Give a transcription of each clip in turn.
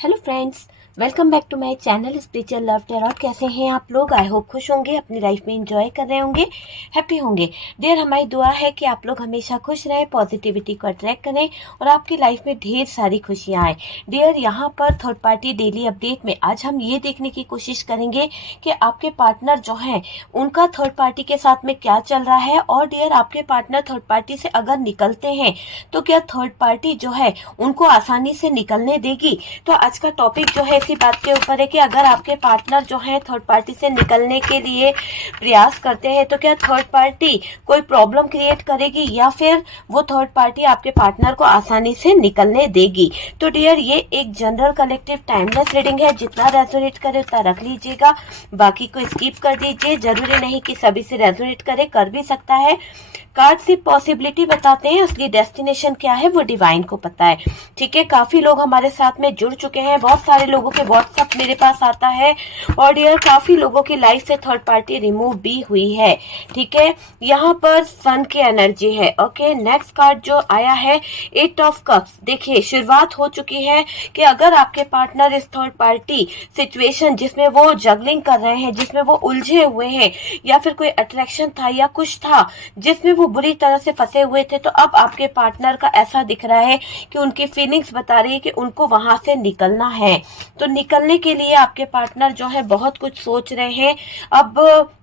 Hello friends, welcome back to my channel spiritual love tarot. कैसे हैं आप लोग? आई होप खुश होंगे, अपनी लाइफ में एंजॉय कर रहे होंगे, हैप्पी होंगे। डियर, हमारी दुआ है कि आप लोग हमेशा खुश रहें, पॉजिटिविटी को अट्रैक्ट करें और आपकी लाइफ में ढेर सारी खुशियां आए। डियर, यहाँ पर थर्ड पार्टी डेली अपडेट में आज हम ये देखने की कोशिश करेंगे कि आपके पार्टनर जो हैं उनका थर्ड पार्टी के साथ में क्या चल रहा है। और डियर, आपके पार्टनर थर्ड पार्टी से अगर निकलते हैं तो क्या थर्ड पार्टी जो है उनको आसानी से निकलने देगी? तो आज का टॉपिक जो है इसी बात के ऊपर है कि अगर आपके पार्टनर जो है थर्ड पार्टी से निकलने के लिए प्रयास करते हैं तो क्या थर्ड पार्टी कोई प्रॉब्लम क्रिएट करेगी या फिर वो थर्ड पार्टी आपके पार्टनर को आसानी से निकलने देगी। तो डियर, ये एक जनरल कलेक्टिव टाइमलेस रीडिंग है, जितना रेजोनेट करे उतना रख लीजिएगा, बाकी को स्किप कर दीजिए। जरूरी नहीं कि सभी से रेजोनेट करे, कर भी सकता है। कार्ड सिर्फ पॉसिबिलिटी बताते हैं, असली डेस्टिनेशन क्या है वो डिवाइन को पता है। ठीक है, काफी लोग हमारे साथ में जुड़ चुके हैं, बहुत सारे लोगों के व्हाट्सएप मेरे पास आता है और डियर काफी लोगों की लाइफ से थर्ड पार्टी रिमूव भी हुई है। ठीक है, यहाँ पर सन की एनर्जी है। ओके, नेक्स्ट कार्ड जो आया है एट ऑफ कप्स। देखिए, शुरुआत हो चुकी है कि अगर आपके पार्टनर इस थर्ड पार्टी सिचुएशन जिसमें वो जगलिंग कर रहे हैं, जिसमें वो उलझे हुए हैं, या फिर कोई अट्रैक्शन था या कुछ था जिसमें वो बुरी तरह से फंसे हुए थे, तो अब आपके पार्टनर का ऐसा दिख रहा है कि उनकी फीलिंग्स बता रही है कि उनको वहां से निकलना है। तो निकलने के लिए आपके पार्टनर जो है बहुत कुछ सोच रहे हैं। अब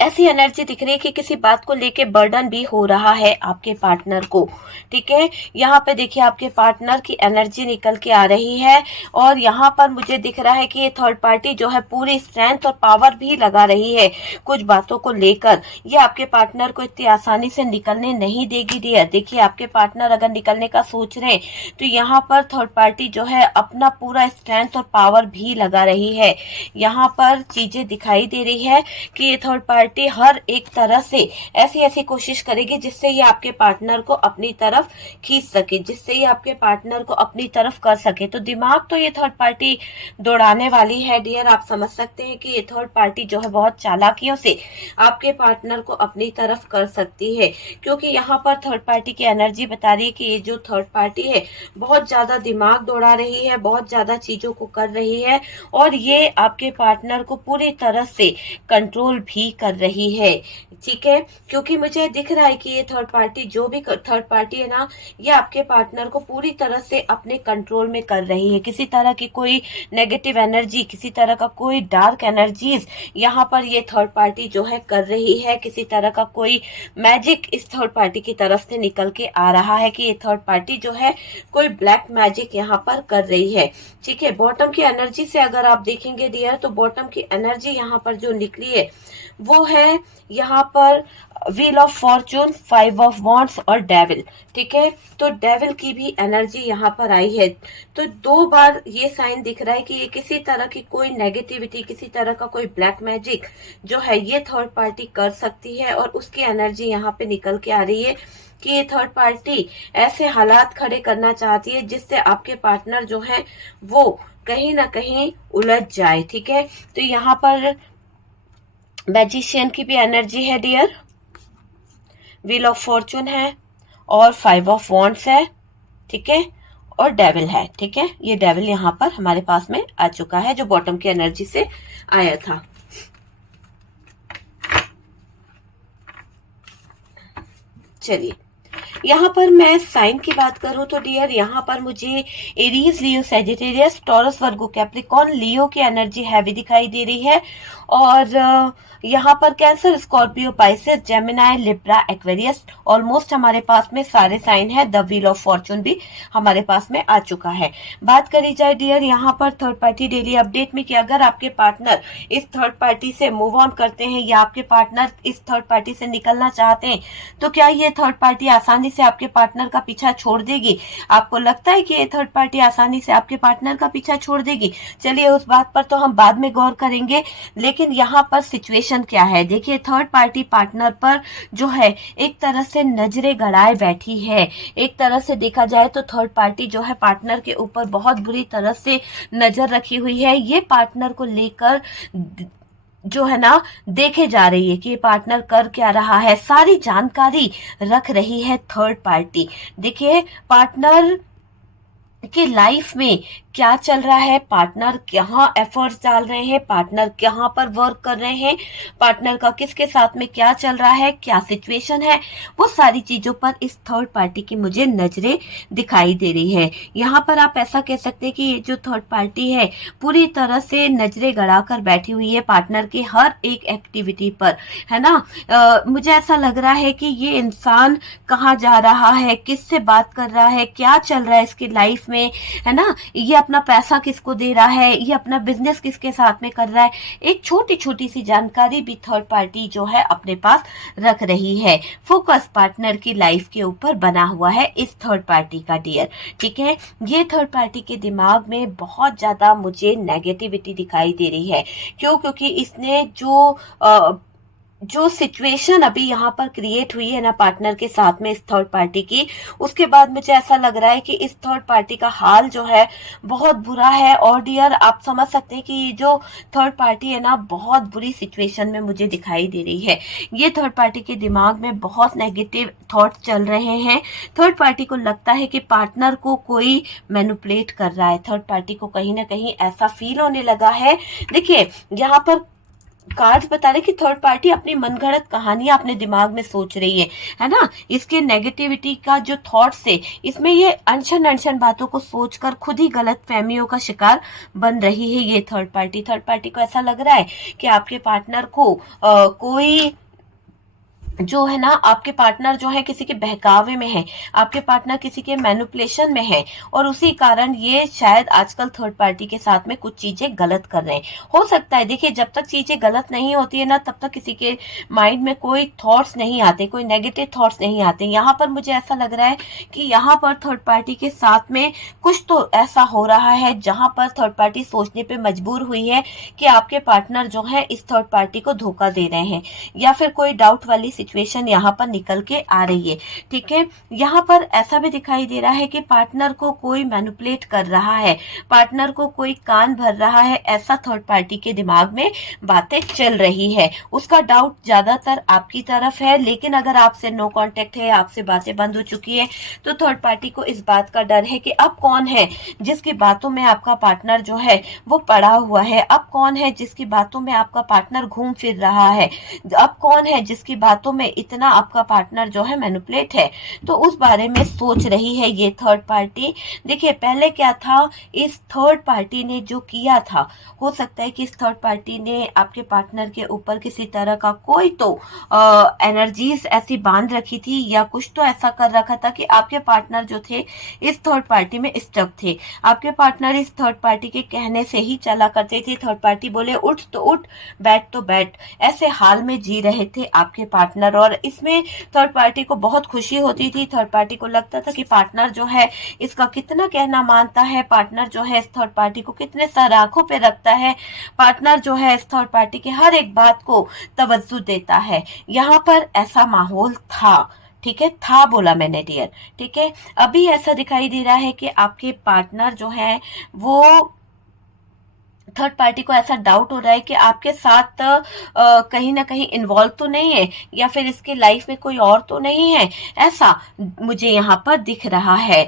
ऐसी एनर्जी दिख रही है कि किसी बात को लेके बर्डन भी हो रहा है आपके पार्टनर को। ठीक है, यहाँ पे देखिए आपके पार्टनर की एनर्जी निकल के आ रही है और यहाँ पर मुझे दिख रहा है कि ये थर्ड पार्टी जो है पूरी स्ट्रेंथ और पावर भी लगा रही है कुछ बातों को लेकर। ये आपके पार्टनर को इतनी आसानी से निकलने नहीं देगी डियर। देखिए, आपके पार्टनर अगर निकलने का सोच रहे हैं तो यहाँ पर थर्ड पार्टी जो है अपना पूरा स्ट्रेंथ और पावर भी लगा रही है। यहाँ पर चीजें दिखाई दे रही है कि ये थर्ड पार्टी हर एक तरह से ऐसी कोशिश करेगी जिससे ये आपके पार्टनर को अपनी तरफ खींच सके, जिससे ये आपके पार्टनर को अपनी तरफ कर सके। तो दिमाग तो ये थर्ड पार्टी दौड़ाने वाली है डियर। आप समझ सकते हैं कि ये थर्ड पार्टी जो है बहुत चालाकियों से आपके पार्टनर को अपनी तरफ कर सकती है, क्योंकि यहाँ पर थर्ड पार्टी की एनर्जी बता रही है कि ये जो थर्ड पार्टी है बहुत ज्यादा दिमाग दौड़ा रही है, बहुत ज्यादा चीजों को कर रही है और ये आपके पार्टनर को पूरी तरह से कंट्रोल भी कर रही है। ठीक है, क्योंकि मुझे दिख रहा है कि ये थर्ड पार्टी, जो भी थर्ड पार्टी है ना, ये आपके पार्टनर को पूरी तरह से अपने कंट्रोल में कर रही है। किसी तरह की कोई नेगेटिव एनर्जी, किसी तरह का कोई डार्क एनर्जीज यहाँ पर ये थर्ड पार्टी जो है कर रही है। किसी तरह का कोई मैजिक इस थर्ड पार्टी की तरफ से निकल के आ रहा है कि ये थर्ड पार्टी जो है कोई ब्लैक मैजिक यहाँ पर कर रही है। ठीक है, बॉटम की एनर्जी से अगर आप देखेंगे डियर, तो बॉटम की एनर्जी यहाँ पर जो निकली है वो है यहाँ पर wheel of Fortune, five of wands और डेविल। ठीक है, तो डेविल की भी एनर्जी यहाँ पर आई है। तो दो बार ये साइन दिख रहा है कि ये किसी तरह की कोई नेगेटिविटी, किसी तरह का कोई ब्लैक मैजिक जो है ये थर्ड पार्टी कर सकती है और उसकी एनर्जी यहाँ पे निकल के आ रही है कि ये थर्ड पार्टी ऐसे हालात खड़े करना चाहती है जिससे आपके पार्टनर जो है वो कहीं ना कहीं उलझ जाए। ठीक है, तो यहाँ पर मैजिशियन की भी एनर्जी है डियर, व्हील ऑफ फॉर्चून है और फाइव ऑफ वॉन्ड्स है। ठीक है, और डेविल है। ठीक है, ये डेविल यहाँ पर हमारे पास में आ चुका है जो बॉटम की एनर्जी से आया था। चलिए, यहाँ पर मैं साइन की बात करूं तो डियर, यहाँ पर मुझे एरीज, लियो, सैजिटेरियस, टॉरस, वर्गो, कैप्रिकॉर्न, लियो की एनर्जी हैवी दिखाई दे रही है और यहाँ पर cancer, Scorpio, Pisces, Gemini, Libra, Aquarius, almost हमारे पास में सारे साइन है। द व्हील ऑफ फॉर्चून भी हमारे पास में आ चुका है। बात करी जाए डियर यहाँ पर थर्ड पार्टी डेली अपडेट में कि अगर आपके पार्टनर इस थर्ड पार्टी से मूव ऑन करते हैं या आपके पार्टनर इस थर्ड पार्टी से निकलना चाहते हैं तो क्या ये थर्ड पार्टी आसानी से आपके पार्टनर का पीछा छोड़ देगी? आपको लगता है कि ये थर्ड पार्टी आसानी से आपके पार्टनर का पीछा छोड़ देगी? चलिए, उस बात पर तो हम बाद में गौर करेंगे, लेकिन यहाँ पर सिचुएशन क्या है देखिए। थर्ड पार्टी पार्टनर पर जो है एक तरह से नजरें गड़ाए बैठी है। एक तरह से देखा जाए तो थर्ड पार्टी जो है पार्टनर के ऊपर बहुत बुरी तरह से नजर रखी हुई है। ये पार्टनर को लेकर जो है ना देखे जा रही है कि पार्टनर कर क्या रहा है, सारी जानकारी रख रही है थर्ड पार्टी। देखिए, पार्टनर कि लाइफ में क्या चल रहा है, पार्टनर कहाँ एफर्ट्स डाल रहे हैं, पार्टनर कहाँ पर वर्क कर रहे हैं, पार्टनर का किसके साथ में क्या चल रहा है, क्या सिचुएशन है, वो सारी चीजों पर इस थर्ड पार्टी की मुझे नजरें दिखाई दे रही है। यहाँ पर आप ऐसा कह सकते हैं कि ये जो थर्ड पार्टी है पूरी तरह से नजरें गड़ा कर बैठी हुई है पार्टनर की हर एक एक्टिविटी पर, है ना। मुझे ऐसा लग रहा है कि ये इंसान कहाँ जा रहा है, किससे बात कर रहा है, क्या चल रहा है इसकी लाइफ में, है ना, ये अपना पैसा किसको दे रहा है, ये अपना बिजनेस किसके साथ में कर रहा है, एक छोटी छोटी सी जानकारी भी थर्ड पार्टी जो है अपने पास रख रही है। फोकस पार्टनर की लाइफ के ऊपर बना हुआ है इस थर्ड पार्टी का डियर, ठीक है। ये थर्ड पार्टी के दिमाग में बहुत ज्यादा मुझे नेगेटिविटी दिखाई दे रही है। क्यों? क्योंकि इसने जो सिचुएशन अभी यहाँ पर क्रिएट हुई है ना पार्टनर के साथ में इस थर्ड पार्टी की, उसके बाद मुझे ऐसा लग रहा है कि इस थर्ड पार्टी का हाल जो है बहुत बुरा है। और डियर आप समझ सकते हैं कि ये जो थर्ड पार्टी है ना बहुत बुरी सिचुएशन में मुझे दिखाई दे रही है। ये थर्ड पार्टी के दिमाग में बहुत नेगेटिव थॉट चल रहे हैं। थर्ड पार्टी को लगता है कि पार्टनर को कोई मैनिपुलेट कर रहा है, थर्ड पार्टी को कहीं ना कहीं ऐसा फील होने लगा है। देखिए यहाँ पर कार्ड्स बता रहे कि थर्ड पार्टी अपनी मनगढ़ंत कहानियां अपने दिमाग में सोच रही है ना। इसके नेगेटिविटी का जो थॉट्स है इसमें ये अनशन अनशन बातों को सोचकर खुद ही गलत फहमियों का शिकार बन रही है ये थर्ड पार्टी। थर्ड पार्टी को ऐसा लग रहा है कि आपके पार्टनर को कोई जो है ना, आपके पार्टनर जो है किसी के बहकावे में है, आपके पार्टनर किसी के मैनिपुलेशन में है और उसी कारण ये शायद आजकल थर्ड पार्टी के साथ में कुछ चीजें गलत कर रहे हैं। हो सकता है, देखिए जब तक चीजें गलत नहीं होती है ना तब तक किसी के माइंड में कोई थॉट्स नहीं आते, कोई नेगेटिव थॉट्स नहीं आते। यहाँ पर मुझे ऐसा लग रहा है कि यहाँ पर थर्ड पार्टी के साथ में कुछ तो ऐसा हो रहा है जहां पर थर्ड पार्टी सोचने पे मजबूर हुई है कि आपके पार्टनर जो है इस थर्ड पार्टी को धोखा दे रहे हैं या फिर कोई डाउट वाली सिचुएशन यहाँ पर निकल के आ रही है, ठीक है। यहाँ पर ऐसा भी दिखाई दे रहा है कि पार्टनर को कोई मैनिपुलेट कर रहा है, पार्टनर को कोई कान भर रहा है, ऐसा थर्ड पार्टी के दिमाग में बातें चल रही है। उसका डाउट ज्यादातर आपकी तरफ है, लेकिन अगर आपसे नो कांटेक्ट है, आपसे बातें बंद हो चुकी है, तो थर्ड पार्टी को इस बात का डर है कि अब कौन है जिसकी बातों में आपका पार्टनर जो है वो पड़ा हुआ है, अब कौन है जिसकी बातों में आपका पार्टनर घूम फिर रहा है, अब कौन है जिसकी बातों में इतना आपका पार्टनर जो है मैनिपुलेट है। तो उस बारे में सोच रही है ये थर्ड पार्टी। देखिए पहले क्या था, इस थर्ड पार्टी ने जो किया था, हो सकता है कि इस थर्ड पार्टी ने आपके पार्टनर के ऊपर किसी तरह का कोई तो एनर्जीज ऐसी बांध रखी थी या कुछ तो ऐसा कर रखा था कि आपके पार्टनर जो थे इस थर्ड पार्टी में स्टक थे। आपके पार्टनर इस थर्ड पार्टी के कहने से ही चला करते थे। थर्ड पार्टी बोले उठ तो उठ, बैठ तो बैठ, ऐसे हाल में जी रहे थे आपके पार्टनर। और इसमें थर्ड पार्टी को बहुत खुशी होती थी। थर्ड पार्टी को लगता था कि पार्टनर जो है इसका कितना कहना मानता है, पार्टनर जो है इस थर्ड पार्टी को कितने सर आंखों पे रखता है, पार्टनर जो है इस थर्ड पार्टी की हर एक बात को तवज्जो देता है। यहाँ पर ऐसा माहौल था, ठीक है, था बोला मैंने डियर, ठीक है। अभी ऐसा दिखाई दे रहा है कि आपके पार्टनर जो है वो थर्ड पार्टी को ऐसा डाउट हो रहा है कि आपके साथ कहीं ना कहीं इन्वॉल्व तो नहीं है या फिर इसके लाइफ में कोई और तो नहीं है, ऐसा मुझे यहाँ पर दिख रहा है,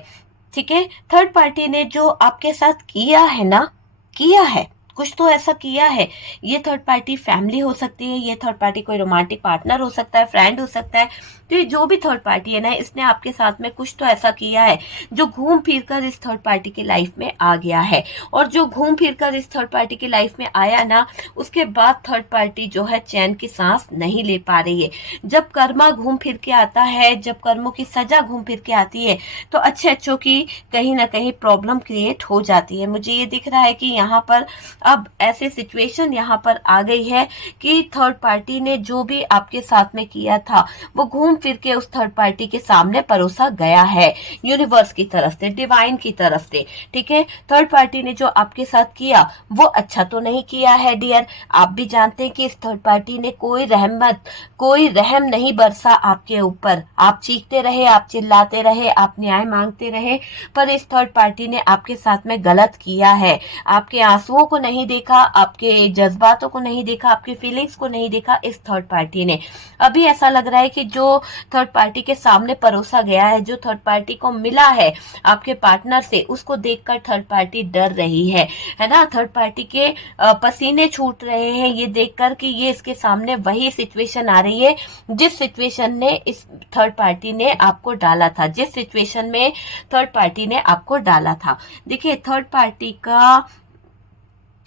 ठीक है। थर्ड पार्टी ने जो आपके साथ किया है ना, किया है कुछ तो ऐसा किया है। ये थर्ड पार्टी फैमिली हो सकती है, ये थर्ड पार्टी कोई रोमांटिक पार्टनर हो सकता है, फ्रेंड हो सकता है। तो ये जो भी थर्ड पार्टी है ना, इसने आपके साथ में कुछ तो ऐसा किया है जो घूम फिर कर इस थर्ड पार्टी की लाइफ में आ गया है। और जो घूम फिर कर इस थर्ड पार्टी की लाइफ में आया ना, उसके बाद थर्ड पार्टी जो है चैन की सांस नहीं ले पा रही है। जब कर्मा घूम फिर के आता है, जब कर्मों की सजा घूम फिर के आती है, तो अच्छे अच्छों की कहीं ना कहीं प्रॉब्लम क्रिएट हो जाती है। मुझे ये दिख रहा है कि यहाँ पर अब ऐसे सिचुएशन यहाँ पर आ गई है कि थर्ड पार्टी ने जो भी आपके साथ में किया था वो घूम फिर के उस थर्ड पार्टी के सामने परोसा गया है, यूनिवर्स की तरफ से, डिवाइन की तरफ से, ठीक है। थर्ड पार्टी ने जो आपके साथ किया वो अच्छा तो नहीं किया है डियर। आप भी जानते हैं कि इस थर्ड पार्टी ने कोई रहमत, कोई रहम नहीं बरसा आपके ऊपर। आप चीखते रहे, आप चिल्लाते रहे, आप न्याय मांगते रहे, पर इस थर्ड पार्टी ने आपके साथ में गलत किया है। आपके आंसुओं को नहीं नहीं देखा, आपके जज्बातों को नहीं देखा, आपकी फीलिंग्स को नहीं देखा इस थर्ड पार्टी ने। अभी ऐसा लग रहा है कि जो थर्ड पार्टी के सामने परोसा गया है, जो थर्ड पार्टी को मिला है आपके पार्टनर से, उसको देखकर थर्ड पार्टी डर रही है ना। थर्ड पार्टी के पसीने छूट रहे हैं ये देखकर कि ये इसके सामने वही सिचुएशन आ रही है जिस सिचुएशन ने इस थर्ड पार्टी ने आपको डाला था, जिस सिचुएशन में थर्ड पार्टी ने आपको डाला था। देखिए, थर्ड पार्टी का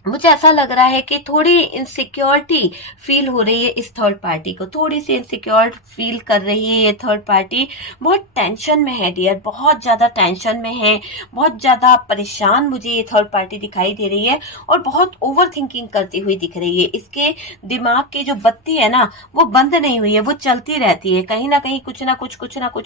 मुझे ऐसा लग रहा है कि थोड़ी इनसिक्योरिटी फील हो रही है इस थर्ड पार्टी को, थोड़ी सी इनसिक्योर फील कर रही है ये थर्ड पार्टी। बहुत टेंशन में है डियर, बहुत ज़्यादा टेंशन में है, बहुत ज़्यादा परेशान मुझे ये थर्ड पार्टी दिखाई दे रही है और बहुत ओवर थिंकिंग करती हुई दिख रही है। इसके दिमाग की जो बत्ती है ना, वो बंद नहीं हुई है, वो चलती रहती है। कहीं ना कहीं कुछ ना कुछ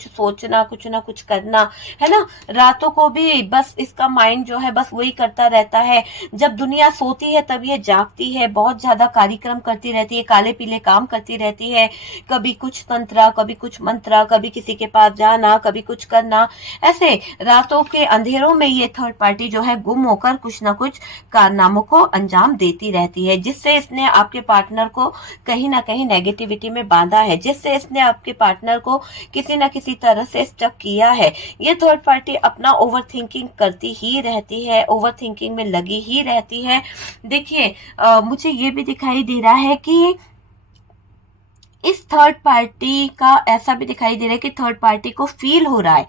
सोचना, कुछ ना कुछ करना, है ना। रातों को भी बस इसका माइंड जो है बस वही करता रहता है। जब दुनिया होती है तब ये जागती है, बहुत ज्यादा कार्यक्रम करती रहती है, काले पीले काम करती रहती है, कभी कुछ तंत्रा, कभी कुछ मंत्रा, कभी किसी के पास जाना, कभी कुछ करना। ऐसे रातों के अंधेरों में ये थर्ड पार्टी जो है गुम होकर कुछ ना कुछ कारनामों को अंजाम देती रहती है, जिससे इसने आपके पार्टनर को कहीं ना कहीं नेगेटिविटी में बांधा है, जिससे इसने आपके पार्टनर को किसी ना किसी तरह से स्टक किया है। ये थर्ड पार्टी अपना ओवर थिंकिंग करती ही रहती है, ओवर थिंकिंग में लगी ही रहती है। देखिए, मुझे ये भी दिखाई दे रहा है कि इस थर्ड पार्टी का ऐसा भी दिखाई दे रहा है कि थर्ड पार्टी को फील हो रहा है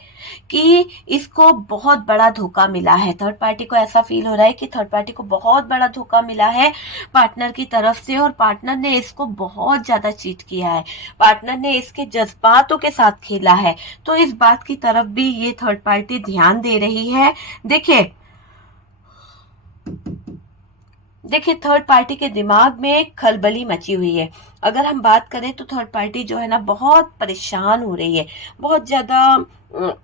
कि इसको बहुत बड़ा धोखा मिला है। थर्ड पार्टी को ऐसा फील हो रहा है कि थर्ड पार्टी को बहुत बड़ा धोखा मिला है पार्टनर की तरफ से, और पार्टनर ने इसको बहुत ज्यादा चीट किया है, पार्टनर ने इसके जज्बातों के साथ खेला है। तो इस बात की तरफ भी ये थर्ड पार्टी ध्यान दे रही है। देखिए, थर्ड पार्टी के दिमाग में खलबली मची हुई है। अगर हम बात करें तो थर्ड पार्टी जो है ना बहुत परेशान हो रही है, बहुत ज्यादा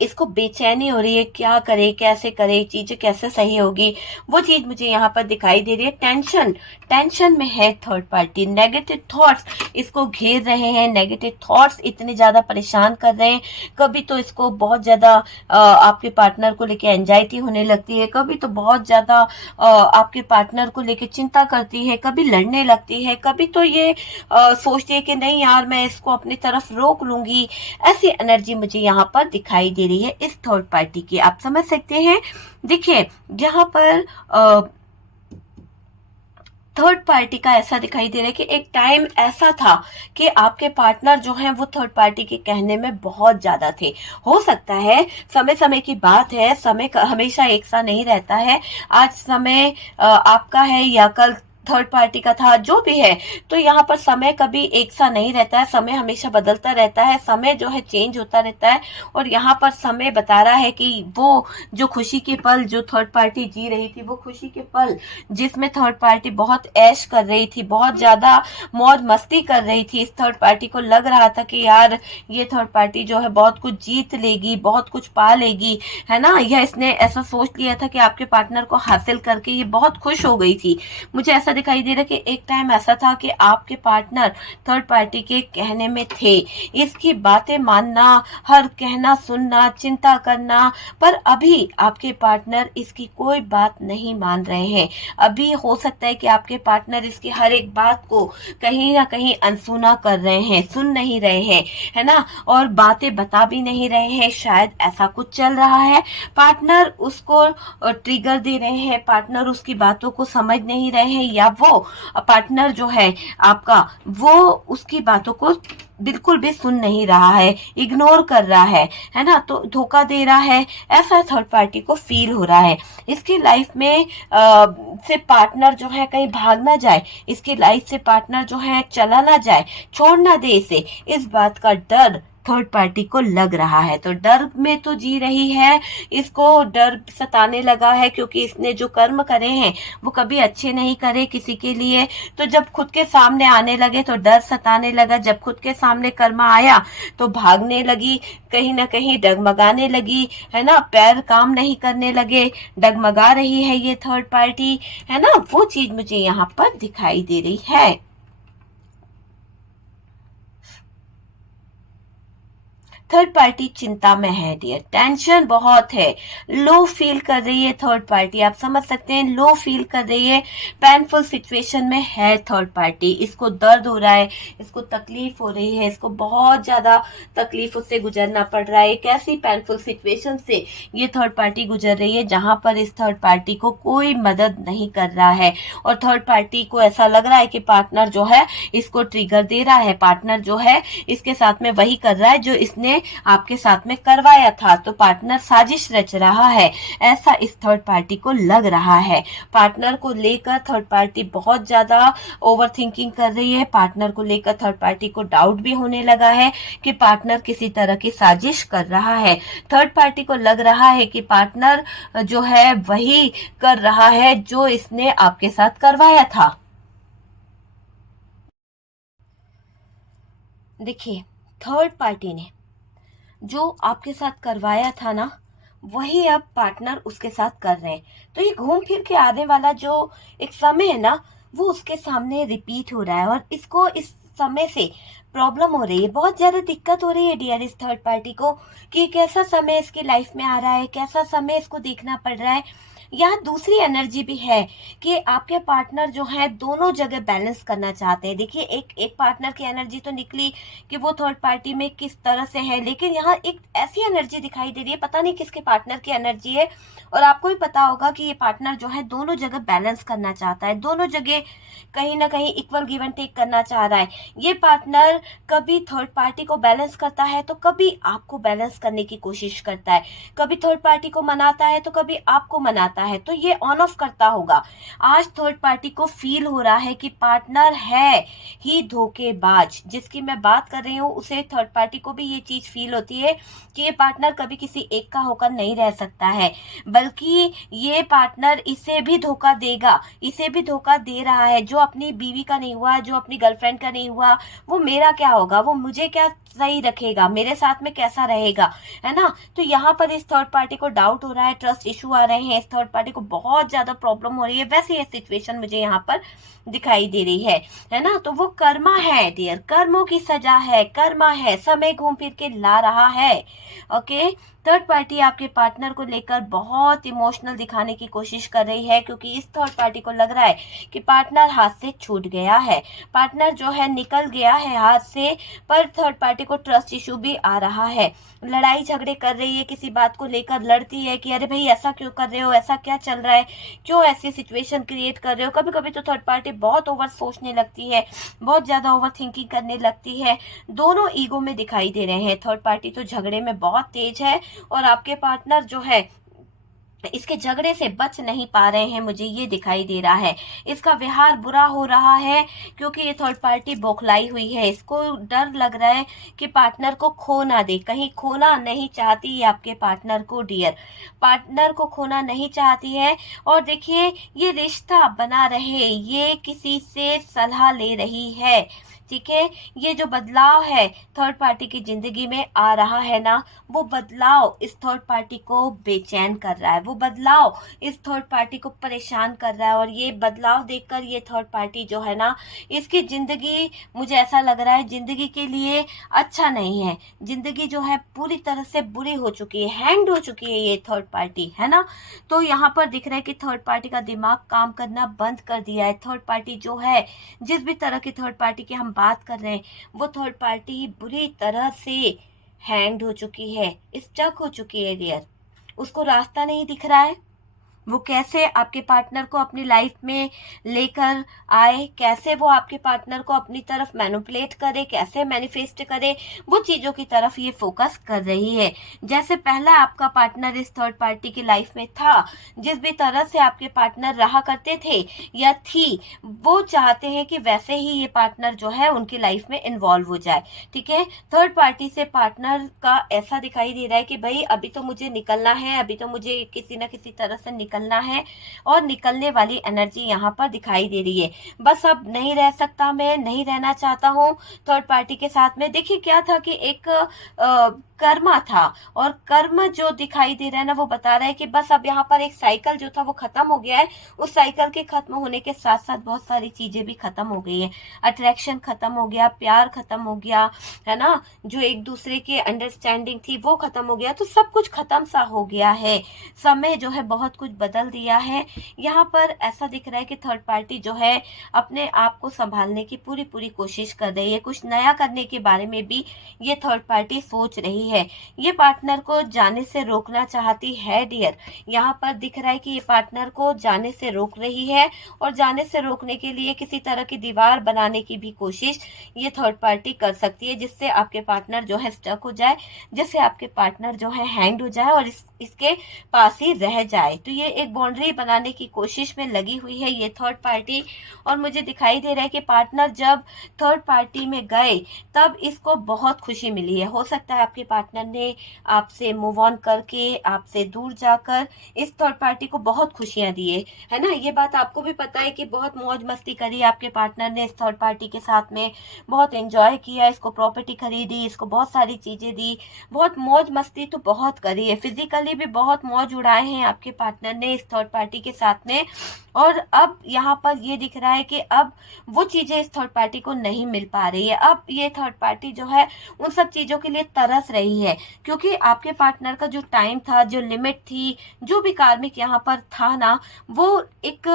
इसको बेचैनी हो रही है, क्या करे, कैसे करे, चीजें कैसे सही होगी, वो चीज मुझे यहाँ पर दिखाई दे रही है। टेंशन में है थर्ड पार्टी, नेगेटिव थॉट्स इसको घेर रहे हैं, नेगेटिव थॉट्स इतने ज्यादा परेशान कर रहे हैं। कभी तो इसको बहुत ज्यादा आपके पार्टनर को लेके एंजाइटी होने लगती है, कभी तो बहुत ज्यादा आपके पार्टनर को लेके चिंता करती है, कभी लड़ने लगती है, कभी तो ये सोचती है कि नहीं यार मैं इसको अपनी तरफ रोक लूंगी। ऐसी एनर्जी मुझे यहाँ पर दिखाई दे रही है इस थर्ड पार्टी की, आप समझ सकते हैं। देखिए, यहाँ पर थर्ड पार्टी का ऐसा दिखाई दे रहा है कि एक टाइम ऐसा था कि आपके पार्टनर जो हैं वो थर्ड पार्टी के कहने में बहुत ज्यादा थे। हो सकता है समय समय की बात है, समय हमेशा एक सा नहीं रहता है। आज समय आपका है या कल थर्ड पार्टी का था, जो भी है, तो यहाँ पर समय कभी एक सा नहीं रहता है, समय हमेशा बदलता रहता है, समय जो है चेंज होता रहता है। और यहाँ पर समय बता रहा है कि वो जो खुशी के पल जो थर्ड पार्टी जी रही थी, वो खुशी के पल जिसमें थर्ड पार्टी बहुत ऐश कर रही थी, बहुत ज्यादा मौज मस्ती कर रही थी, इस थर्ड पार्टी को लग रहा था कि यार ये थर्ड पार्टी जो है बहुत कुछ जीत लेगी, बहुत कुछ पा लेगी, है ना। यह इसने ऐसा सोच लिया था कि आपके पार्टनर को हासिल करके ये बहुत खुश हो गई थी। मुझे ऐसा दिखाई दे रहा है कि एक टाइम ऐसा था कि आपके पार्टनर थर्ड पार्टी के कहने में थे, इसकी बातें मानना, हर कहना सुनना, चिंता करना, पर अभी आपके पार्टनर इसकी कोई बात नहीं मान रहे हैं। अभी हो सकता है कि आपके पार्टनर इसकी हर एक बात को कहीं ना कहीं अनसुना कर रहे हैं, सुन नहीं रहे हैं, है ना, और बातें बता भी नहीं रहे हैं। शायद ऐसा कुछ चल रहा है, पार्टनर उसको ट्रिगर दे रहे हैं, पार्टनर उसकी बातों को समझ नहीं रहे हैं, या वो पार्टनर जो है आपका वो उसकी बातों को बिल्कुल भी सुन नहीं रहा है, इग्नोर कर रहा है ना, तो धोखा दे रहा है, ऐसा थर्ड पार्टी को फील हो रहा है। इसकी लाइफ में से पार्टनर जो है कहीं भाग ना जाए, इसकी लाइफ से पार्टनर जो है चला ना जाए, छोड़ ना दे इसे, इस बात का डर थर्ड पार्टी को लग रहा है। तो डर में तो जी रही है, इसको डर सताने लगा है क्योंकि इसने जो कर्म करे हैं वो कभी अच्छे नहीं करे किसी के लिए। तो जब खुद के सामने आने लगे तो डर सताने लगा, जब खुद के सामने कर्म आया तो भागने लगी, कहीं ना कहीं डगमगाने लगी, है ना, पैर काम नहीं करने लगे, डगमगा रही है ये थर्ड पार्टी, है ना। वो चीज मुझे यहाँ पर दिखाई दे रही है। थर्ड पार्टी चिंता में है डियर, टेंशन बहुत है, लो फील कर रही है थर्ड पार्टी, आप समझ सकते हैं, लो फील कर रही है, पेनफुल सिचुएशन में है थर्ड पार्टी, इसको दर्द हो रहा है, इसको तकलीफ हो रही है, इसको बहुत ज्यादा तकलीफ से गुजरना पड़ रहा है। एक ऐसी पेनफुल सिचुएशन से ये थर्ड पार्टी गुजर रही है जहां पर इस थर्ड पार्टी को कोई मदद नहीं कर रहा है, और थर्ड पार्टी को ऐसा लग रहा है कि पार्टनर जो है इसको ट्रिगर दे रहा है, पार्टनर जो है इसके साथ में वही कर रहा है जो इसने आपके साथ में करवाया था, तो पार्टनर साजिश रच रहा है, ऐसा इस थर्ड पार्टी को लग रहा है। पार्टनर को लेकर थर्ड पार्टी बहुत ज्यादा ओवर थिंकिंग कर रही है, पार्टनर को लेकर थर्ड पार्टी को डाउट भी होने लगा है कि पार्टनर किसी तरह की साजिश कर रहा है। थर्ड पार्टी को लग रहा है कि पार्टनर जो है वही कर रहा है जो इसने आपके साथ करवाया था। देखिए, थर्ड पार्टी ने जो आपके साथ करवाया था ना, वही अब पार्टनर उसके साथ कर रहे हैं, तो ये घूम फिर के आने वाला जो एक समय है ना, वो उसके सामने रिपीट हो रहा है, और इसको इस समय से प्रॉब्लम हो रही है, बहुत ज्यादा दिक्कत हो रही है डियर इस थर्ड पार्टी को, कि कैसा समय इसकी लाइफ में आ रहा है, कैसा समय इसको देखना पड़ रहा है। यहाँ दूसरी एनर्जी भी है कि आपके पार्टनर जो है दोनों जगह बैलेंस करना चाहते हैं। देखिए, एक पार्टनर की एनर्जी तो निकली कि वो थर्ड पार्टी में किस तरह से है, लेकिन यहाँ एक ऐसी एनर्जी दिखाई दे रही है, पता नहीं किसके पार्टनर की एनर्जी है, और आपको भी पता होगा कि ये पार्टनर जो है दोनों जगह बैलेंस करना चाहता है, दोनों जगह कहीं ना कहीं इक्वल गिव एंड टेक करना चाह रहा है। ये पार्टनर कभी थर्ड पार्टी को बैलेंस करता है तो कभी आपको बैलेंस करने की कोशिश करता है, कभी थर्ड पार्टी को मनाता है तो कभी आपको मनाता है, तो ये ऑन ऑफ करता होगा। आज थर्ड पार्टी को फील हो रहा है कि पार्टनर है ही धोखेबाज, जिसकी मैं बात कर रही हूँ उसे थर्ड पार्टी को भी ये चीज फील होती है कि ये पार्टनर कभी किसी एक का होकर नहीं रह सकता है, बल्कि ये पार्टनर इसे भी धोखा देगा, इसे भी धोखा दे रहा है। जो अपनी बीवी का नहीं हुआ, जो अपनी गर्लफ्रेंड का नहीं हुआ, वो मेरा क्या होगा, वो मुझे क्या सही रखेगा, मेरे साथ में कैसा रहेगा, है ना। तो यहाँ पर इस थर्ड पार्टी को डाउट हो रहा है, ट्रस्ट इशू आ रहे हैं, इस थर्ड पार्टी को बहुत ज्यादा प्रॉब्लम हो रही है। वैसे ये सिचुएशन मुझे यहाँ पर दिखाई दे रही है ना। तो वो कर्मा है डियर, कर्मों की सजा है, कर्मा है, समय घूम फिर के ला रहा है। ओके, थर्ड पार्टी आपके पार्टनर को लेकर बहुत इमोशनल दिखाने की कोशिश कर रही है, क्योंकि इस थर्ड पार्टी को लग रहा है कि पार्टनर हाथ से छूट गया है, पार्टनर जो है निकल गया है हाथ से, पर थर्ड पार्टी को ट्रस्ट इशू भी आ रहा है, लड़ाई झगड़े कर रही है, किसी बात को लेकर लड़ती है कि अरे भाई ऐसा क्यों कर रहे हो, ऐसा क्या चल रहा है, क्यों ऐसी सिचुएशन क्रिएट कर रहे हो। कभी कभी तो थर्ड पार्टी बहुत ओवर सोचने लगती है, बहुत ज्यादा ओवर थिंकिंग करने लगती है, दोनों ईगो में दिखाई दे रहे हैं। थर्ड पार्टी तो झगड़े में बहुत तेज है, और आपके पार्टनर जो है इसके झगड़े से बच नहीं पा रहे हैं, मुझे ये दिखाई दे रहा है। इसका व्यवहार बुरा हो रहा है क्योंकि ये थर्ड पार्टी बौखलाई हुई है, इसको डर लग रहा है कि पार्टनर को खो ना दे, कहीं खोना नहीं चाहती है आपके पार्टनर को डियर, पार्टनर को खोना नहीं चाहती है। और देखिए, ये रिश्ता बना रहे, ये किसी से सलाह ले रही है, ठीक है। ये जो बदलाव है थर्ड पार्टी की जिंदगी में आ रहा है ना, वो बदलाव इस थर्ड पार्टी को बेचैन कर रहा है, वो बदलाव इस थर्ड पार्टी को परेशान कर रहा है, और ये बदलाव देखकर ये थर्ड पार्टी जो है ना, इसकी जिंदगी मुझे ऐसा लग रहा है जिंदगी के लिए अच्छा नहीं है, जिंदगी जो है पूरी तरह से बुरी हो चुकी है, हैंग्ड हो चुकी है ये थर्ड पार्टी, है ना। तो यहाँ पर दिख रहा है कि थर्ड पार्टी का दिमाग काम करना बंद कर दिया है। थर्ड पार्टी जो है, जिस भी तरह की थर्ड पार्टी की हम बात कर रहे हैं, वो थर्ड पार्टी बुरी तरह से हैंग्ड हो चुकी है, स्टक हो चुकी है डियर, उसको रास्ता नहीं दिख रहा है, वो कैसे आपके पार्टनर को अपनी लाइफ में लेकर आए, कैसे वो आपके पार्टनर को अपनी तरफ मैनिपुलेट करे, कैसे मैनिफेस्ट करे, वो चीजों की तरफ ये फोकस कर रही है। जैसे पहला आपका पार्टनर इस थर्ड पार्टी की लाइफ में था, जिस भी तरह से आपके पार्टनर रहा करते थे या थी, वो चाहते हैं कि वैसे ही ये पार्टनर जो है उनकी लाइफ में इन्वॉल्व हो जाए, ठीक है। थर्ड पार्टी से पार्टनर का ऐसा दिखाई दे रहा है कि भाई अभी तो मुझे निकलना है, अभी तो मुझे किसी न किसी तरह से निकलना है, और निकलने वाली एनर्जी यहाँ पर दिखाई दे रही है। बस अब नहीं रह सकता, मैं नहीं रहना चाहता हूँ थर्ड पार्टी के साथ में। देखिए, क्या था कि एक कर्मा था, और कर्म जो दिखाई दे रहा है ना, वो बता रहा है कि बस अब यहाँ पर एक साइकिल जो था वो खत्म हो गया है। उस साइकिल के खत्म होने के साथ साथ बहुत सारी चीजें भी खत्म हो गई है। अट्रैक्शन खत्म हो गया, प्यार खत्म हो गया, है ना, जो एक दूसरे के अंडरस्टैंडिंग थी वो खत्म हो गया, तो सब कुछ खत्म सा हो गया है। समय जो है बहुत कुछ बदल दिया है। यहाँ पर ऐसा दिख रहा है कि थर्ड पार्टी जो है अपने आप को संभालने की पूरी पूरी कोशिश कर रही है। कुछ नया करने के बारे में भी ये थर्ड पार्टी सोच रही है। ये पार्टनर को जाने से रोकना चाहती है डियर। यहाँ पर दिख रहा है कि ये पार्टनर को जाने से रोक रही है, और जाने से रोकने के लिए किसी तरह की दीवार बनाने की भी कोशिश ये थर्ड पार्टी कर सकती है, जिससे आपके पार्टनर जो है स्टक हो जाए, जिससे आपके पार्टनर जो है हैंग्ड हो जाए और इसके पास ही रह जाए। तो ये एक बाउंड्री बनाने की कोशिश में लगी हुई है ये थर्ड पार्टी। और मुझे दिखाई दे रहा है कि पार्टनर जब थर्ड पार्टी में गए तब इसको बहुत खुशी मिली है। हो सकता है आपके पार्टनर ने आपसे मूव ऑन करके, आपसे दूर जाकर इस थर्ड पार्टी को बहुत खुशियां दी है ना। ये बात आपको भी पता है कि बहुत मौज मस्ती करी आपके पार्टनर ने इस थर्ड पार्टी के साथ में, बहुत एंजॉय किया, इसको प्रॉपर्टी खरीदी, इसको बहुत सारी चीजें दी, बहुत मौज मस्ती तो बहुत करी है। फिजिकली भी बहुत मौज उड़ाए हैं आपके पार्टनर ने इस थर्ड पार्टी के साथ में। और अब यहाँ पर ये दिख रहा है कि अब वो चीजें इस थर्ड पार्टी को नहीं मिल पा रही है। अब ये थर्ड पार्टी जो है उन सब चीजों के लिए तरस रही है, क्योंकि आपके पार्टनर का जो टाइम था, जो लिमिट थी, जो भी कार्मिक यहाँ पर था ना, वो एक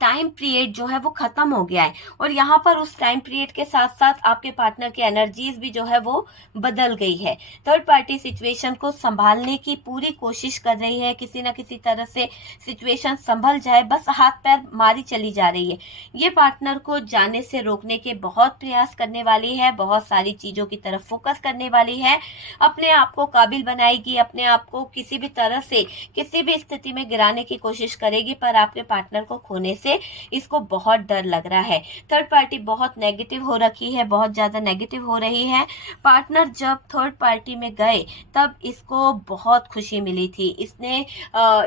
टाइम पीरियड जो है वो खत्म हो गया है। और यहाँ पर उस टाइम पीरियड के साथ साथ आपके पार्टनर की एनर्जीज भी जो है वो बदल गई है। थर्ड पार्टी सिचुएशन को संभालने की पूरी कोशिश कर रही है, किसी ना किसी तरह से सिचुएशन संभल जाए, बस हाथ पैर मारी चली जा रही है। ये पार्टनर को जाने से रोकने के बहुत प्रयास करने वाली है, बहुत सारी चीजों की तरफ फोकस करने वाली है, अपने आप को काबिल बनाएगी, अपने आप को किसी भी तरह से किसी भी स्थिति में गिराने की कोशिश करेगी, पर आपके पार्टनर को खोने से इसको बहुत डर लग रहा है। थर्ड पार्टी बहुत नेगेटिव हो रखी है, बहुत ज्यादा नेगेटिव हो रही है। पार्टनर जब थर्ड पार्टी में गए तब इसको बहुत खुशी मिली थी। इसने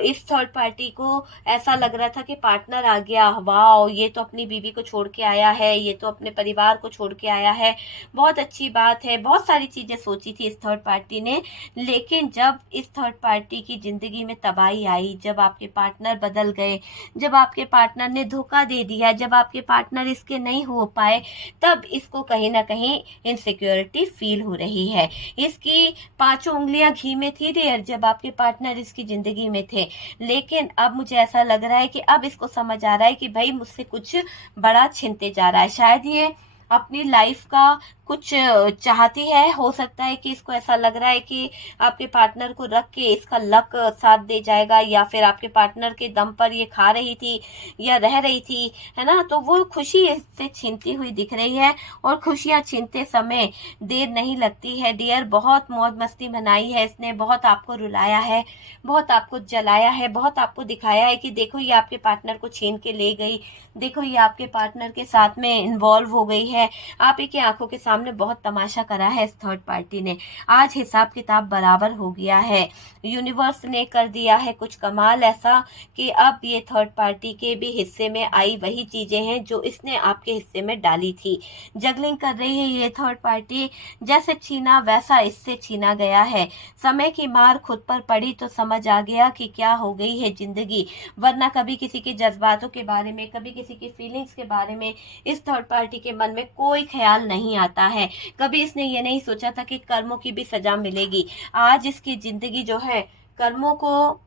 इस थर्ड पार्टी को ऐसा लग रहा था कि पार्टनर आ गया, वाह ये तो अपनी बीवी को छोड़ के आया है, ये तो अपने परिवार को छोड़ के आया है, बहुत अच्छी बात है। बहुत सारी चीजें सोची थी इस थर्ड पार्टी ने। लेकिन जब इस थर्ड पार्टी की जिंदगी में तबाही आई, जब आपके पार्टनर बदल गए, जब आपके पार्टनर ने धोखा दे दिया, जब आपके पार्टनर इसके नहीं हो पाए, तब इसको कहीं ना कहीं इनसिक्योरिटी फील हो रही है। इसकी 5 उंगलियां घी में थी डियर जब आपके पार्टनर इसकी जिंदगी में थे। लेकिन अब मुझे ऐसा लग रहा है कि अब इसको समझ आ रहा है कि भाई मुझसे कुछ बड़ा छिनते जा रहा है। शायद ये अपनी लाइफ का कुछ चाहती है। हो सकता है कि इसको ऐसा लग रहा है कि आपके पार्टनर को रख के इसका लक साथ दे जाएगा, या फिर आपके पार्टनर के दम पर ये खा रही थी या रह रही थी, है ना। तो वो खुशी इससे छीनती हुई दिख रही है, और खुशियां छीनते समय देर नहीं लगती है डियर। बहुत मौज मस्ती मनाई है इसने, बहुत आपको रुलाया है, बहुत आपको जलाया है, बहुत आपको दिखाया है कि देखो ये आपके पार्टनर को छीन के ले गई, देखो ये आपके पार्टनर के साथ में इन्वॉल्व हो गई है। आप ही की आंखों के सामने बहुत तमाशा करा है इस थर्ड पार्टी ने। आज हिसाब किताब बराबर हो गया है, यूनिवर्स ने कर दिया है कुछ कमाल ऐसा कि अब ये थर्ड पार्टी के भी हिस्से में आई वही चीजें हैं जो इसने आपके हिस्से में डाली थी। जगलिंग कर रही है ये थर्ड पार्टी, जैसे छीना वैसा इससे छीना गया है। समय की मार खुद पर पड़ी तो समझ आ गया कि क्या हो गई है जिंदगी, वरना कभी किसी के जज्बातों के बारे में, कभी किसी की फीलिंग्स के बारे में इस थर्ड पार्टी के मन में कोई ख्याल नहीं आता है। कभी इसने ये नहीं सोचा था कि कर्मों की भी सजा मिलेगी। आज इसकी जिंदगी जो है कर्मों को,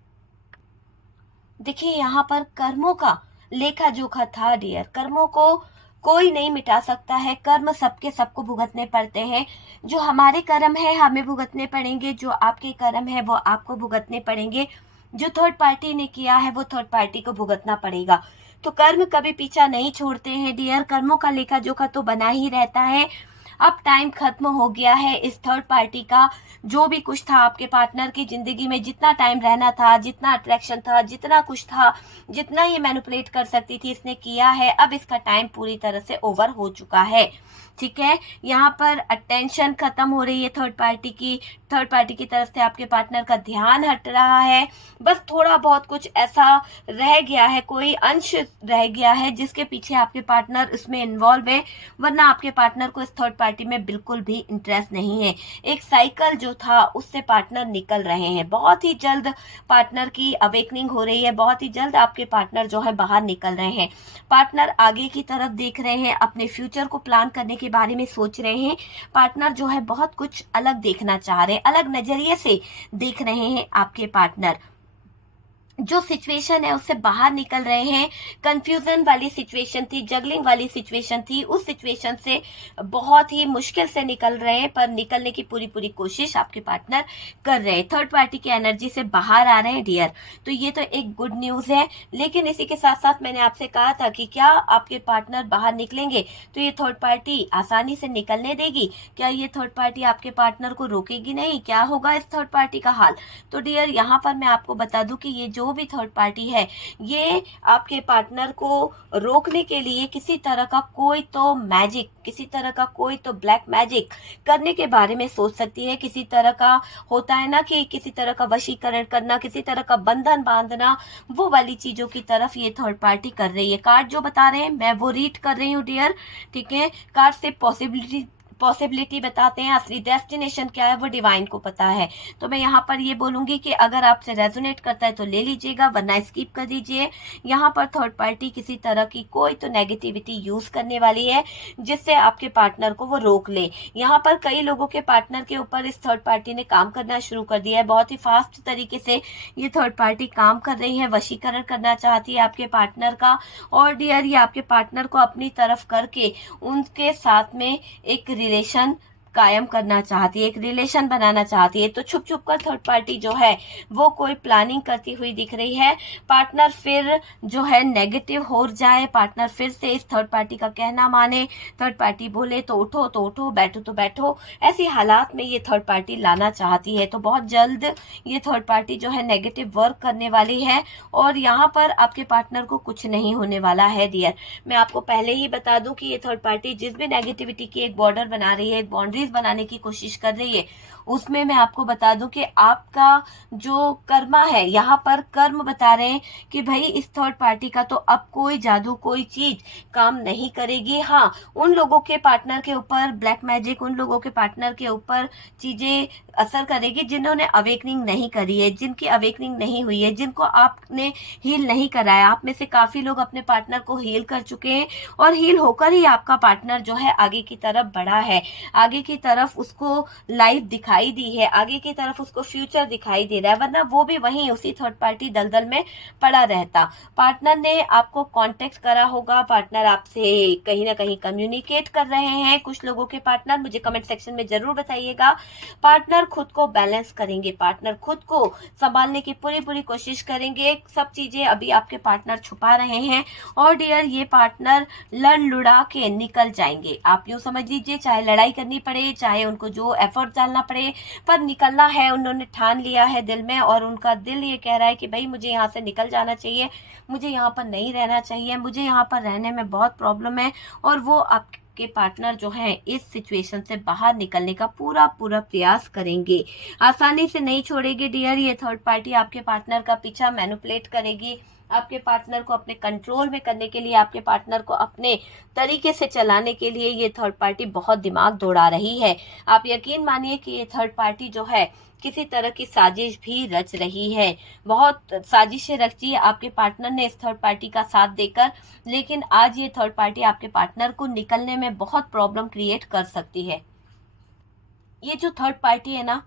देखिए यहाँ पर कर्मों का लेखा जोखा था डियर। कर्मों को कोई नहीं मिटा सकता है, कर्म सबके सबको भुगतने पड़ते हैं। जो हमारे कर्म है हमें भुगतने पड़ेंगे, जो आपके कर्म है वो आपको भुगतने पड़ेंगे, जो थर्ड पार्टी ने किया है वो थर्ड पार्टी को भुगतना पड़ेगा। तो कर्म कभी पीछा नहीं छोड़ते हैं डियर, कर्मों का लेखा जोखा तो बना ही रहता है। अब टाइम खत्म हो गया है इस थर्ड पार्टी का। जो भी कुछ था आपके पार्टनर की जिंदगी में, जितना टाइम रहना था, जितना अट्रैक्शन था, जितना कुछ था, जितना ये मैनिपुलेट कर सकती थी इसने किया है। अब इसका टाइम पूरी तरह से ओवर हो चुका है, ठीक है। यहाँ पर अटेंशन खत्म हो रही है थर्ड पार्टी की, थर्ड पार्टी की तरफ से आपके पार्टनर का ध्यान हट रहा है। बस थोड़ा बहुत कुछ ऐसा रह गया है, कोई अंश रह गया है जिसके पीछे आपके पार्टनर इसमें इन्वॉल्व है, वरना आपके पार्टनर को इस थर्ड पार्टी में बिल्कुल भी इंटरेस्ट नहीं है। एक साइकिल जो था उससे पार्टनर निकल रहे हैं। बहुत ही जल्द पार्टनर की अवेकनिंग हो रही है, बहुत ही जल्द आपके पार्टनर जो है बाहर निकल रहे हैं। पार्टनर आगे की तरफ देख रहे हैं, अपने फ्यूचर को प्लान करने के बारे में सोच रहे हैं। पार्टनर जो है बहुत कुछ अलग देखना चाह रहे हैं, अलग नजरिए से देख रहे हैं आपके पार्टनर। जो सिचुएशन है उससे बाहर निकल रहे हैं। कंफ्यूजन वाली सिचुएशन थी, जगलिंग वाली सिचुएशन थी, उस सिचुएशन से बहुत ही मुश्किल से निकल रहे हैं, पर निकलने की पूरी पूरी कोशिश आपके पार्टनर कर रहे हैं। थर्ड पार्टी की एनर्जी से बाहर आ रहे हैं डियर। तो ये तो एक गुड न्यूज है, लेकिन इसी के साथ साथ मैंने आपसे कहा था कि क्या आपके पार्टनर बाहर निकलेंगे तो ये थर्ड पार्टी आसानी से निकलने देगी? क्या ये थर्ड पार्टी आपके पार्टनर को रोकेगी नहीं? क्या होगा इस थर्ड पार्टी का हाल? तो डियर यहाँ पर मैं आपको बता दूं कि ये जो भी थर्ड पार्टी है, ये आपके पार्टनर को रोकने के लिए किसी तरह का कोई तो मैजिक, किसी तरह का कोई तो ब्लैक मैजिक करने के बारे में सोच सकती है। किसी तरह का होता है ना कि किसी तरह का वशीकरण करना, किसी तरह का बंधन बांधना, वो वाली चीजों की तरफ ये थर्ड पार्टी कर रही है। कार्ड जो बता रहे हैं मैं वो रीड कर रही हूँ डियर, ठीक है। कार्ड से पॉसिबिलिटी बताते हैं, असली डेस्टिनेशन क्या है वो डिवाइन को पता है। तो मैं यहाँ पर ये बोलूंगी कि अगर आपसे रेजोनेट करता है तो ले लीजिएगा, वरना स्किप कर दीजिए। यहाँ पर थर्ड पार्टी किसी तरह की कोई तो नेगेटिविटी यूज करने वाली है जिससे आपके पार्टनर को वो रोक ले। यहाँ पर कई लोगों के पार्टनर के ऊपर इस थर्ड पार्टी ने काम करना शुरू कर दिया है। बहुत ही फास्ट तरीके से ये थर्ड पार्टी काम कर रही है, वशीकरण करना चाहती है आपके पार्टनर का। और डियर ये आपके पार्टनर को अपनी तरफ करके उनके साथ में एक रिलेशन कायम करना चाहती है, एक रिलेशन बनाना चाहती है। तो छुप छुप कर थर्ड पार्टी जो है वो कोई प्लानिंग करती हुई दिख रही है। पार्टनर फिर जो है नेगेटिव हो जाए, पार्टनर फिर से इस थर्ड पार्टी का कहना माने, थर्ड पार्टी बोले तो उठो, बैठो तो बैठो, ऐसी हालात में ये थर्ड पार्टी लाना चाहती है। तो बहुत जल्द ये थर्ड पार्टी जो है नेगेटिव वर्क करने वाली है और यहाँ पर आपके पार्टनर को कुछ नहीं होने वाला है डियर। मैं आपको पहले ही बता दूं कि ये थर्ड पार्टी जिस भी नेगेटिविटी की एक बॉर्डर बना रही है, एक बाउंड्री बनाने की कोशिश कर रही है, उसमें मैं आपको बता दूं कि आपका जो कर्मा है, यहाँ पर कर्म बता रहे हैं कि भाई इस थर्ड पार्टी का तो अब कोई जादू, कोई चीज काम नहीं करेगी। हाँ, उन लोगों के पार्टनर के ऊपर ब्लैक मैजिक, उन लोगों के पार्टनर के ऊपर चीजें असर करेगी जिन्होंने अवेकनिंग नहीं करी है, जिनकी अवेकनिंग नहीं हुई है, जिनको आपने हील नहीं कराया। आप में से काफी लोग अपने पार्टनर को हील कर चुके हैं और हील होकर ही आपका पार्टनर जो है आगे की तरफ बढ़ा है, आगे की तरफ उसको लाइफ दिखाई दी है, आगे की तरफ उसको फ्यूचर दिखाई दे रहा है, वरना वो भी वहीं उसी थर्ड पार्टी दलदल में पड़ा रहता। पार्टनर ने आपको कांटेक्ट करा होगा, पार्टनर आपसे कहीं ना कहीं कम्युनिकेट कर रहे हैं। कुछ लोगों के पार्टनर, मुझे कमेंट सेक्शन में जरूर बताइएगा। पार्टनर खुद को बैलेंस करेंगे, पार्टनर खुद को संभालने की पूरी कोशिश करेंगे। सब चीजें अभी आपके पार्टनर छुपा रहे हैं और डियर ये पार्टनर लड़ लुड़ा के निकल जाएंगे। आप यूं समझ लीजिए, चाहे लड़ाई करनी पड़े, चाहे उनको जो एफर्ट डालना पड़े, पर निकलना है। उन्होंने ठान लिया है दिल में और उनका दिल ये कह रहा है कि भाई मुझे यहाँ से निकल जाना चाहिए, मुझे यहाँ पर नहीं रहना चाहिए, मुझे यहाँ पर रहने में बहुत प्रॉब्लम है। और वो आपके पार्टनर जो हैं इस सिचुएशन से बाहर निकलने का पूरा प्रयास करेंगे, आसानी से नहीं छोड़ेंगे डियर। ये थर्ड पार्टी आपके पार्टनर का पीछा मैनिपुलेट करेगी, आपके पार्टनर को अपने कंट्रोल में करने के लिए, आपके पार्टनर को अपने तरीके से चलाने के लिए ये थर्ड पार्टी बहुत दिमाग दौड़ा रही है। आप यकीन मानिए कि ये थर्ड पार्टी जो है किसी तरह की साजिश भी रच रही है, बहुत साजिशें रची है आपके पार्टनर ने इस थर्ड पार्टी का साथ देकर। लेकिन आज ये थर्ड पार्टी आपके पार्टनर को निकलने में बहुत प्रॉब्लम क्रिएट कर सकती है। ये जो थर्ड पार्टी है ना,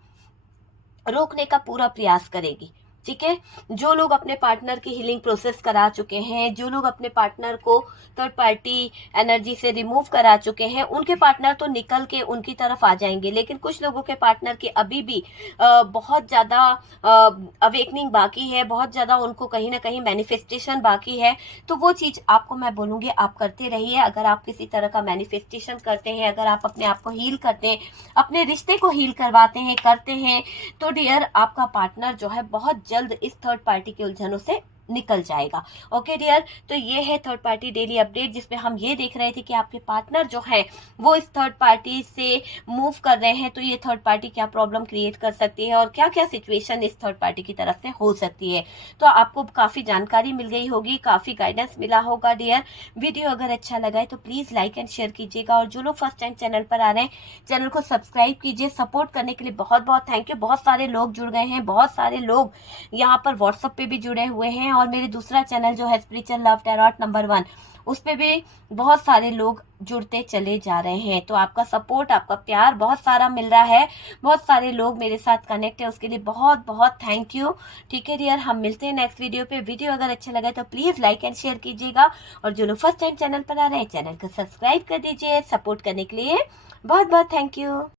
रोकने का पूरा प्रयास करेगी, ठीक है। जो लोग अपने पार्टनर की हीलिंग प्रोसेस करा चुके हैं, जो लोग अपने पार्टनर को थर्ड पार्टी एनर्जी से रिमूव करा चुके हैं, उनके पार्टनर तो निकल के उनकी तरफ आ जाएंगे। लेकिन कुछ लोगों के पार्टनर की अभी भी बहुत ज्यादा अवेकनिंग बाकी है, बहुत ज्यादा उनको कहीं ना कहीं मैनिफेस्टेशन बाकी है। तो वो चीज आपको मैं बोलूंगी आप करते रहिए। अगर आप किसी तरह का मैनिफेस्टेशन करते हैं, अगर आप अपने आप को हील करते हैं, अपने रिश्ते को हील करवाते हैं, करते हैं, तो डियर आपका पार्टनर जो है बहुत जल्द इस थर्ड पार्टी की उलझनों से निकल जाएगा। ओके डियर, तो ये है थर्ड पार्टी डेली अपडेट, जिसमें हम ये देख रहे थे कि आपके पार्टनर जो है वो इस थर्ड पार्टी से मूव कर रहे हैं, तो ये थर्ड पार्टी क्या प्रॉब्लम क्रिएट कर सकती है और क्या क्या सिचुएशन इस थर्ड पार्टी की तरफ से हो सकती है। तो आपको काफ़ी जानकारी मिल गई होगी, काफ़ी गाइडेंस मिला होगा डियर। वीडियो अगर अच्छा लगा है तो प्लीज़ लाइक एंड शेयर कीजिएगा, और जो लोग फर्स्ट टाइम चैनल पर आ रहे हैं चैनल को सब्सक्राइब कीजिए। सपोर्ट करने के लिए बहुत बहुत थैंक यू। बहुत सारे लोग जुड़ गए हैं, बहुत सारे लोग यहाँ पर व्हाट्सएप पे भी जुड़े हुए हैं, और मेरे दूसरा चैनल जो है स्पिरिचुअल लव टैरोट नंबर 1, उस पे भी बहुत सारे लोग जुड़ते चले जा रहे हैं। तो आपका सपोर्ट, आपका प्यार बहुत सारा मिल रहा है, बहुत सारे लोग मेरे साथ कनेक्ट है, उसके लिए बहुत बहुत थैंक यू। ठीक है डियर, हम मिलते हैं नेक्स्ट वीडियो पे। वीडियो अगर अच्छा लगा तो प्लीज़ लाइक एंड शेयर कीजिएगा, और जो लोग फर्स्ट टाइम चैनल पर आ रहे हैं चैनल को सब्सक्राइब कर दीजिए। सपोर्ट करने के लिए बहुत बहुत थैंक यू।